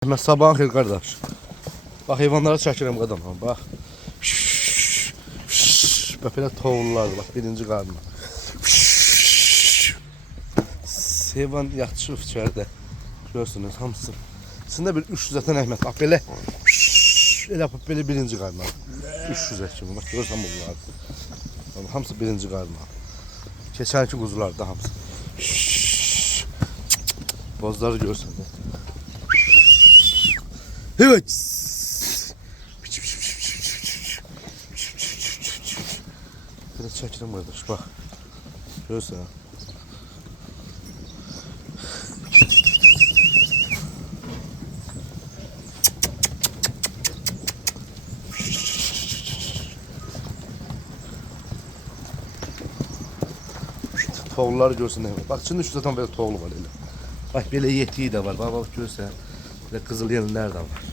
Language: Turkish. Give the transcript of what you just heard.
Mən sabahın xeyir qardaş. Bax heyvanlara çəkirəm qadam. Bax. Bax belə tovullardır. Bax birinci qarnına. Heyvan yatışıb içəridə. Görürsünüz hamısı. İçində bir 300-dən əhmət. Bax belə. Elə belə birinci qarnına. 300 kimi. Bax görürsən bunlar. Hamısı birinci qarnına. Keçənki quzular da hamısı. Bozları görürsən. Evet. Biraz çekelim kardeş bak. Görürsen. Toğulları görürsen. Bak şimdi şu zaten böyle toğulu var öyle. Bak böyle yetiği de var. Bak görürsen. Böyle kızıl yeniler de var.